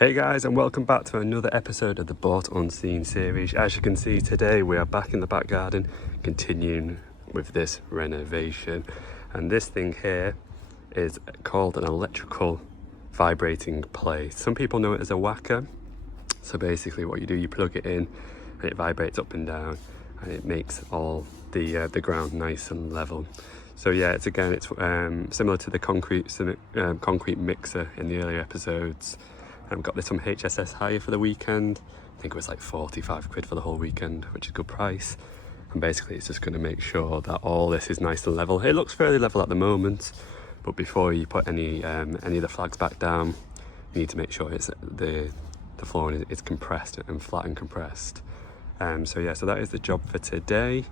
Hey guys, and welcome back to another episode of the Bought Unseen series. As you can see today, we are back in the back garden continuing with this renovation, and this thing here is called an electrical vibrating plate. Some people know it as a whacker. So basically what you do, you plug it in and it vibrates up and down and it makes all the ground nice and level. So yeah, it's similar to the concrete mixer in the earlier episodes. Got this from HSS Hire for the weekend. I think it was like 45 quid for the whole weekend, which is a good price. And basically it's just going to make sure that all this is nice and level. It looks fairly level at the moment, but before you put any of the flags back down, you need to make sure it's the flooring is compressed and flat and compressed. So that is the job for today.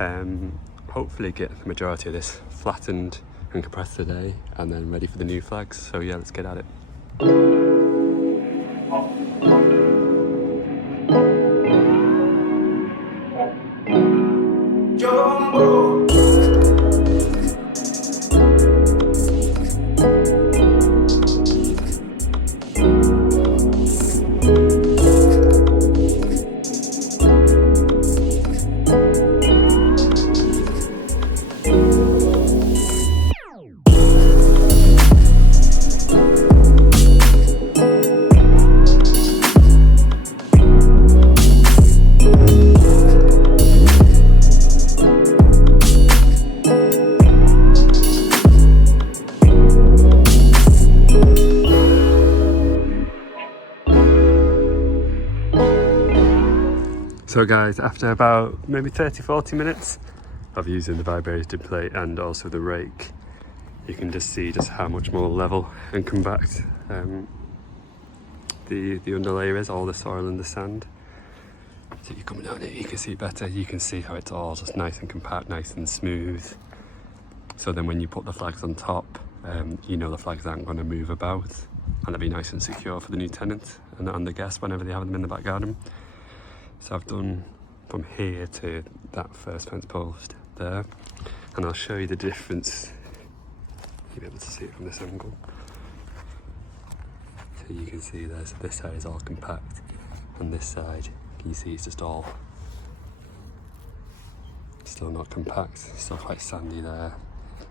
Hopefully get the majority of this flattened and compressed today, and then ready for the new flags. So yeah, let's get at it. So guys, after about maybe 30-40 minutes of using the vibrating plate and also the rake, you can just see just how much more level and compact the underlayer is, all the soil and the sand. So you're coming down here, you can see better, you can see how it's all just nice and compact, nice and smooth. So then when you put the flags on top, you know the flags aren't going to move about, and they'll be nice and secure for the new tenant and the guests whenever they have them in the back garden. So I've done from here to that first fence post there, and I'll show you the difference. You'll be able to see it from this angle. So you can see there, so this side is all compact, and this side, can you see it's just all still not compact, still quite sandy there.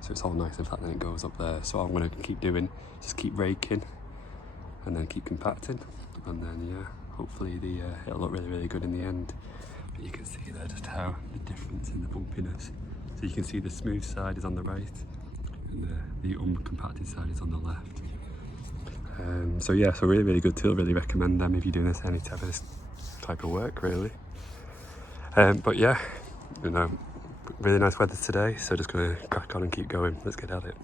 So it's all nice and flat, and it goes up there. So what I'm going to keep doing, just keep raking and then keep compacting, and then yeah, hopefully it'll look really, really good in the end. But you can see there just how the difference in the bumpiness. So you can see the smooth side is on the right, and the uncompacted side is on the left. So really, really good tool. Really recommend them if you're doing any type of work, really. But yeah, you know, really nice weather today. So just gonna crack on and keep going. Let's get at it.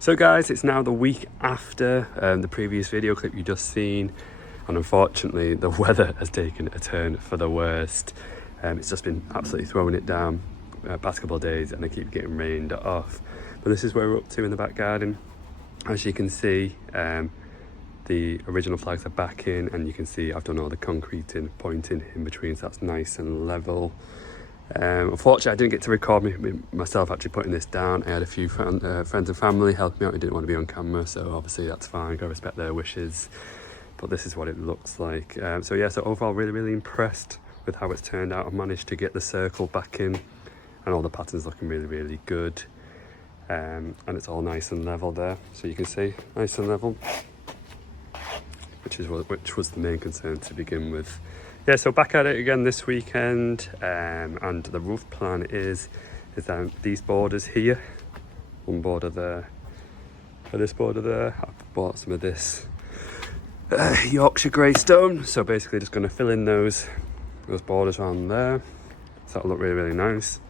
So guys, it's now the week after the previous video clip you just seen, and unfortunately the weather has taken a turn for the worst. It's just been absolutely throwing it down past couple of days, and they keep getting rained off. But this is where we're up to in the back garden. As you can see, the original flags are back in, and you can see I've done all the concrete and pointing in between, so that's nice and level. Unfortunately, I didn't get to record myself actually putting this down. I had a few friends and family helping me out who didn't want to be on camera, so obviously that's fine, gotta respect their wishes. But this is what it looks like. So overall really, really impressed with how it's turned out. I've managed to get the circle back in, and all the patterns looking really, really good. And it's all nice and level there, so you can see, nice and level. which was the main concern to begin with. Yeah, so back at it again this weekend, and the rough plan is that these borders here, one border there, and this border there, I've bought some of this Yorkshire grey stone, so basically just going to fill in those borders around there, so that'll look really, really nice.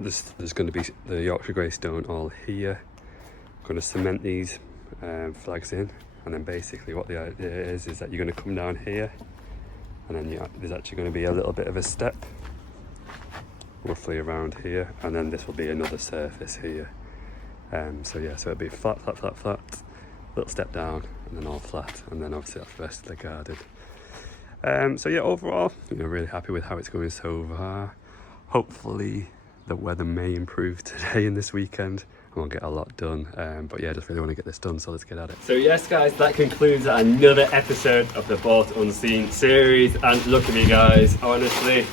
There's going to be the Yorkshire grey stone all here. I'm going to cement these flags in, and then basically what the idea is that you're going to come down here, and then there's actually going to be a little bit of a step roughly around here, and then this will be another surface here. So yeah, so it'll be flat, little step down, and then all flat, and then obviously that's the rest of the garden. So yeah, overall, really happy with how it's going so far. Hopefully the weather may improve today and this weekend, and we'll get a lot done. But yeah, just really want to get this done, so let's get at it. So yes guys, that concludes another episode of the Bought Unseen series, and look at me guys, honestly,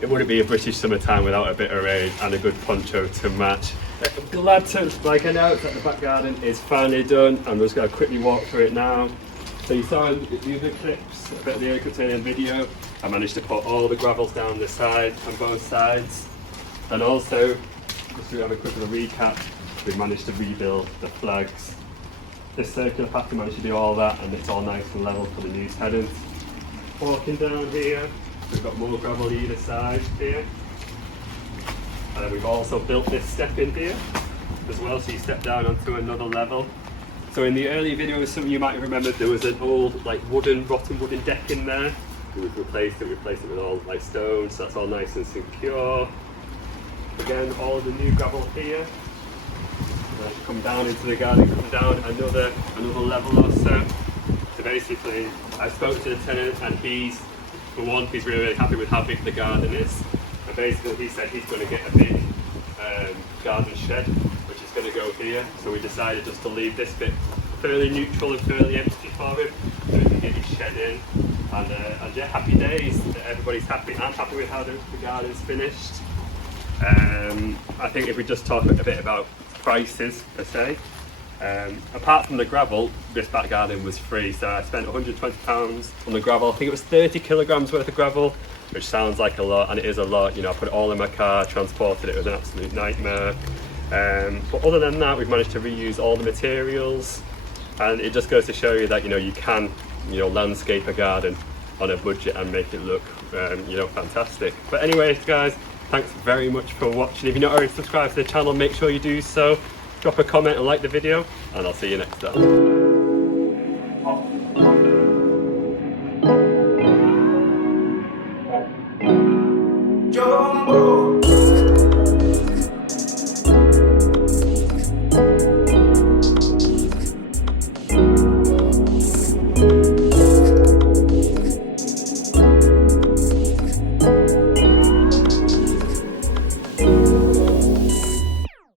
it wouldn't be a British summertime without a bit of rain and a good poncho to match. I'm glad to announce that the back garden is finally done. I'm just going to quickly walk through it now. So you saw in the other clips, a bit of the other clips in the video, I managed to put all the gravels down the side, on both sides. And also, just to have a quick little recap, we managed to rebuild the flags. This circular path, we managed to do all that, and it's all nice and level for the new tenant. Walking down here, we've got more gravel either side here. And then we've also built this step in here as well, so you step down onto another level. So in the early videos, some of you might remember there was an old rotten wooden deck in there. We've replaced it with all stone, so that's all nice and secure. Again, all of the new gravel here. Come down into the garden, come down another level or so. So basically, I spoke to the tenant, and he's really, really happy with how big the garden is. And basically he said he's going to get a big garden shed, which is going to go here. So we decided just to leave this bit fairly neutral and fairly empty for him, so he can get his shed in. And yeah, happy days. Everybody's happy. I'm happy with how the garden's finished. I think if we just talk a bit about prices per se, apart from the gravel, this back garden was free, so I spent £120 on the gravel. I think it was 30 kilograms worth of gravel, which sounds like a lot, and it is a lot. I put it all in my car, transported it, it was an absolute nightmare. But other than that, we've managed to reuse all the materials, and it just goes to show you that you can landscape a garden on a budget and make it look fantastic. But anyways guys, thanks very much for watching. If you're not already subscribed to the channel, make sure you do so. Drop a comment and like the video, and I'll see you next time.